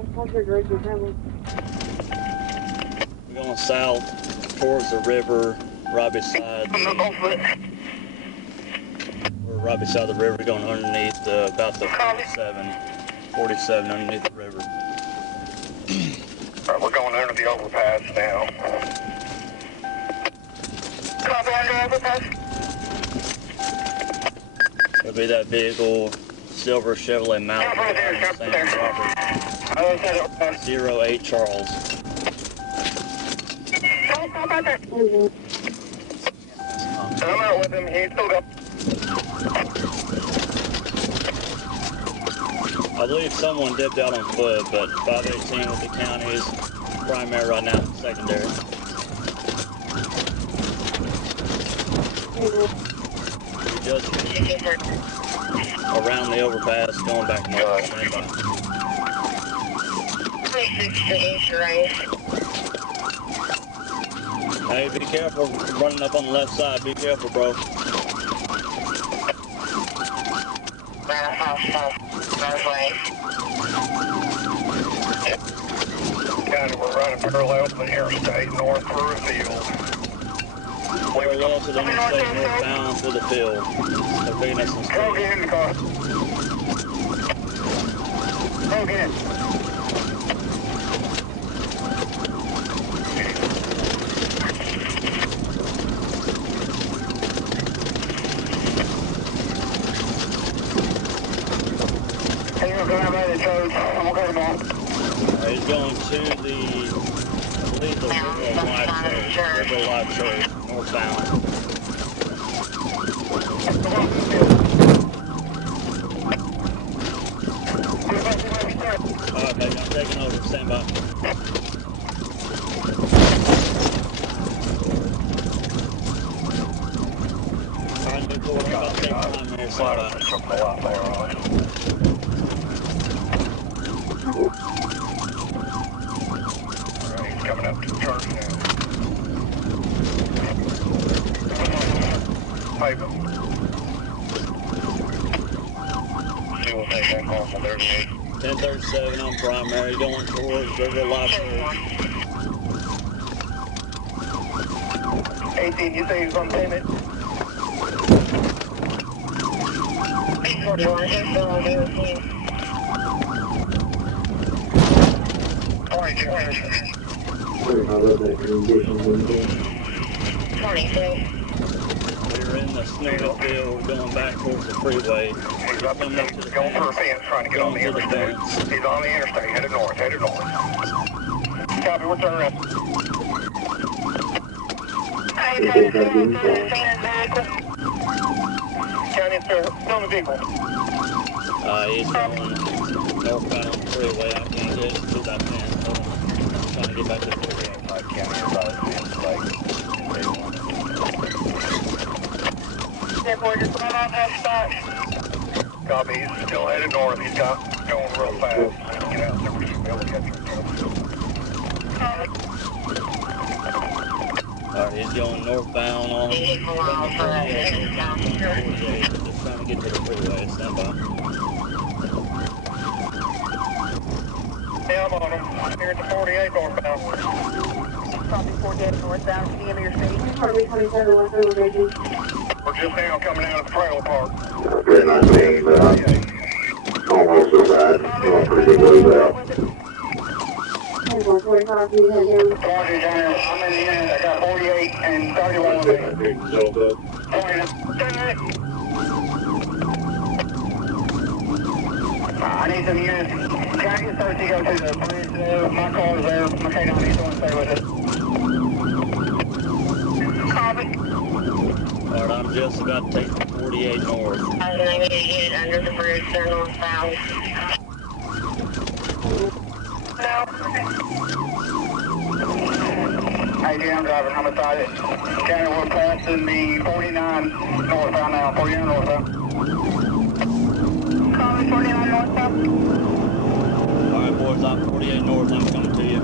We're going south towards the river, Robbie side. We're Robbie side of the river, going underneath about the 47 underneath the river. Alright, we're going under the overpass now. Copy under overpass. It'll be that big old silver Chevrolet Malibu. 08 Charles. I'm out with him, he's still up. I believe someone dipped out on foot, but 518 with the county is primary right now, secondary. Just around the overpass, going back north. Hey, be careful running up on the left side. Be careful, bro. County, we're running parallel to the interstate north through a field. Parallel to the interstate northbound through the field. They're picking up some speed. Go get in the car. Go get in. He's going by the church. I'm okay, Mom. He's going to the, I believe the River Life Church, northbound. Alright, baby, I'm taking over. Stand by. Alright, new quarter, I'm about to take time here. Stand by. Coming up to the church now. Pavement. See what they got off on 38. 1037 on primary, going towards River Life Church. 18, you say he's on payment? Alright, you're right. 23. We're in the snow field going back towards the freeway. He's up and going for a fence, trying to get on the interstate. He's on the interstate, headed north, headed north. Copy, we're turning around. County, still in the vehicle. He's going northbound on the freeway. I can't get to that fence. I'm trying to get back to the freeway. County, inside the fence, like. Copy, he's still headed north. He's got going real fast. Get out there, we should be able to catch him. Alright, he's going northbound on just trying to get to the freeway. Stand by. Yeah, I'm on him. Here at the 48 northbound. Copy 48 northbound, can you give me your state? Harvey 27 1 through Reggie. We're just now coming out of the trailer park. Very nice meeting, but almost so bad. Pretty good out. 45, can you head down? Roger, John. I'm in the end. I got 48 and 31 with me. I need some units. Can I get 30 to go to the bridge there? My car is there. Okay, I need someone to stay with us. Copy. Alright, I'm just about to take the 48 north. I need to get under the bridge there northbound. No. Hey, I'm driving. I'm beside it. County, we're passing the 49 northbound now. 49 northbound. Copy, 49 northbound. Alright, boys, I'm 48 north. I'm coming to you.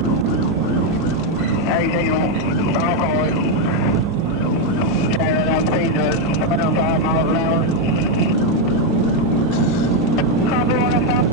Hey, I'll call it. County, I'm speed to 105 miles an hour. Copy, 105.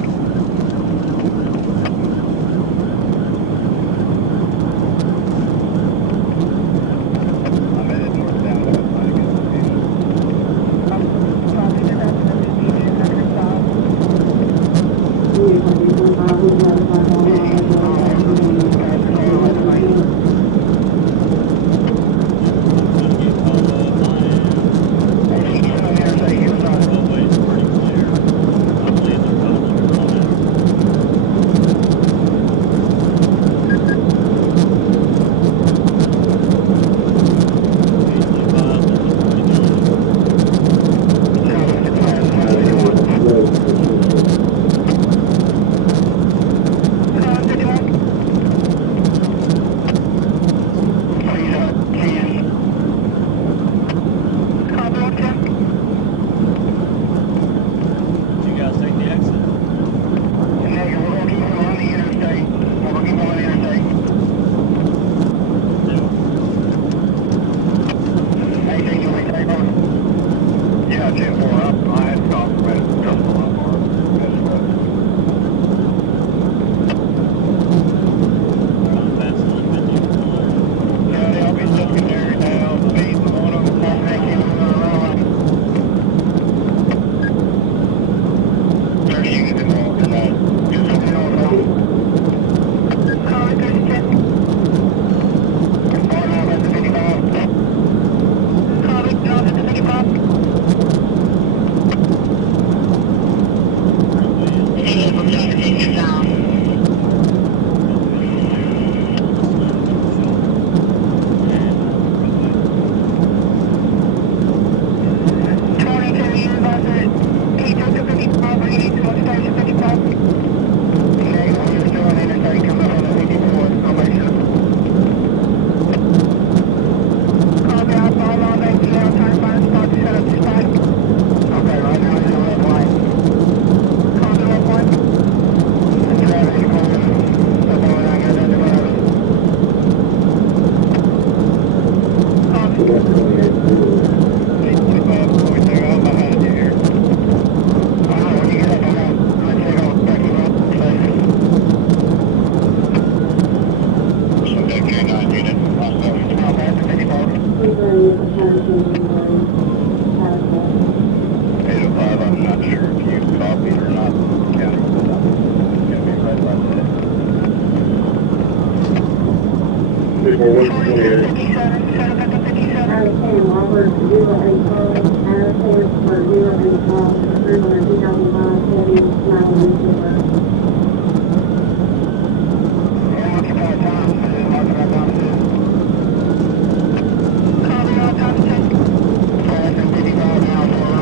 34, 128. 57, set up at the 57. Robert, 085, airport for 085, approval of 2005 Chevy Malibu Silver. Yeah, occupied time, occupied time, Copy, all time check. 55 now, 4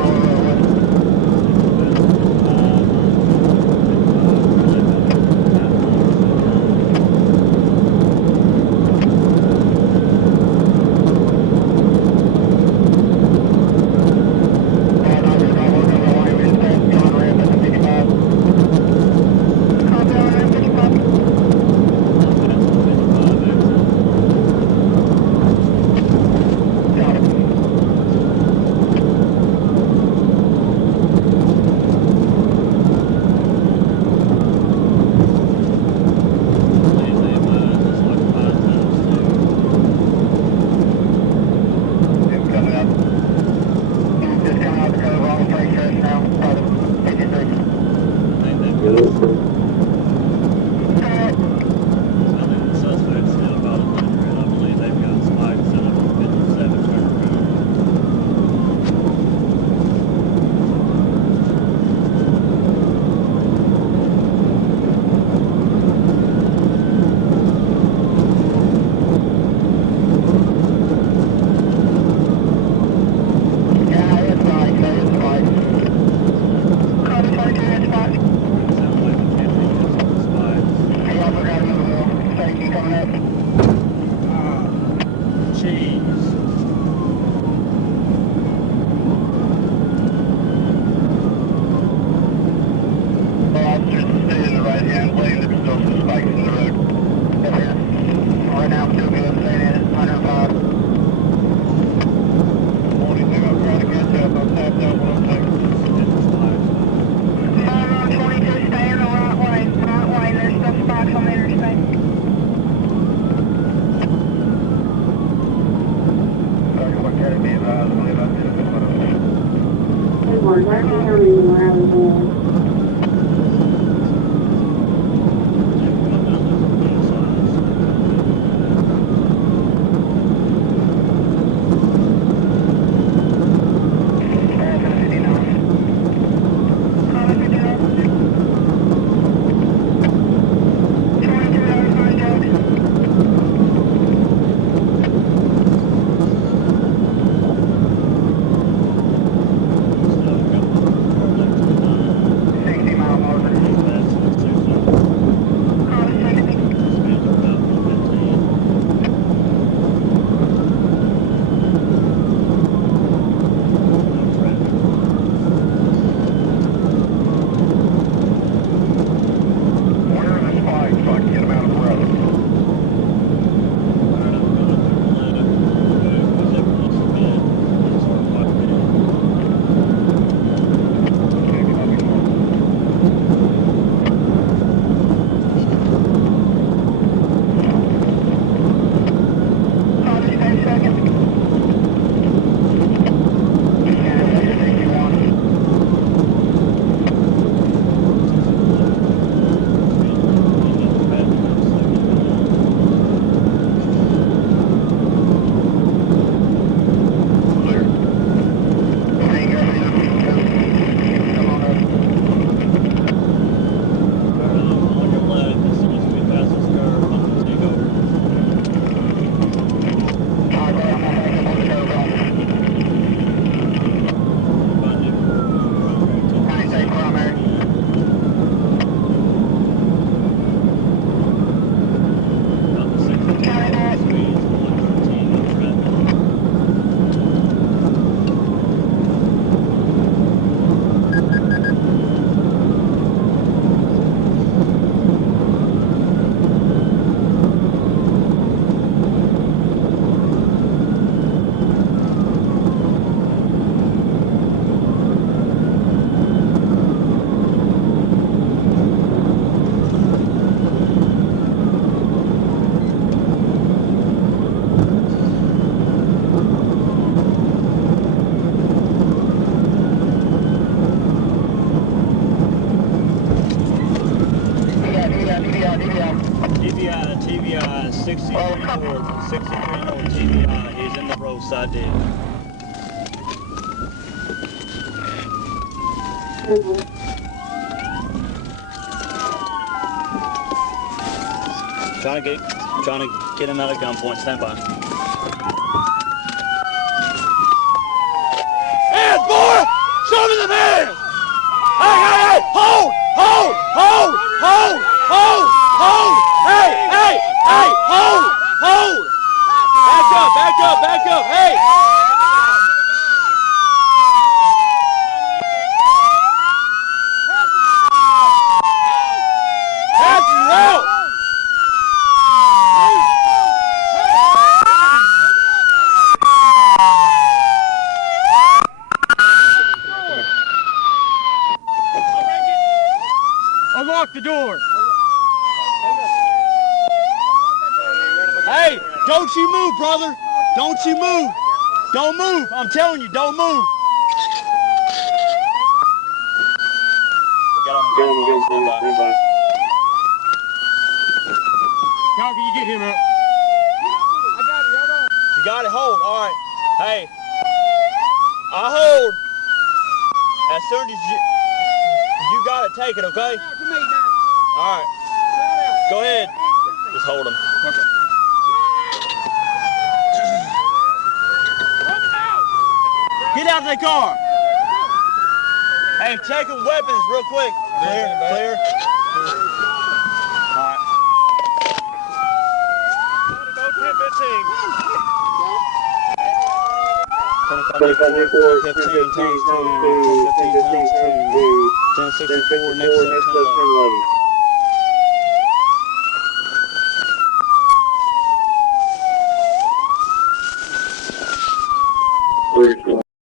Copy, all right, 55. coming up. Just coming out the cove on the train stretch now, probably 56. Yeah, it's fine, it's fine. Copy, 22, it's fine. He also got another wheel. Safety coming up. Jeez. Officers stay in the right-hand lane. There's still some spikes in the road. Up here. Right now, I'm still good. Staying in it. 105. Only thing I'm trying to catch up. I'm tapped out 106. Malibu 22, stay in the right lane. Right lane, there's still spikes on the interstate. Sorry, what can it be advised? Only about 10 minutes. They were right down in where I was born. Copy, 59. 22, that was fine, Jackson. TVI 63 North, 63 North TVI. He's in the roadside ditch. Trying to get him out of gunpoint. Stand by. Hands, boy! Show me the hands! Hey, hey, hey! Hold! Hold! Hold! Hold! Hold! Hold! Hey! Hey! Hey! Hold! Hold! Back up! Back up! Back up! Hey! Pass you out! Unlock the door. Hey, don't you move, brother. Don't you move. Don't move. I'm telling you, don't move. We got on stand by. How can you get him up? I got it, hold on. You got it, hold. All right. Hey, I hold. As soon as you got it, take it, okay? All right. Go ahead. Just hold him. Okay. Get out of the car. Hey, check the weapons real quick. Clear, clear. All right. Go 10-15. 25, 15 times 2, 10, 15 times 2, 10, 64, next up, 10, 11.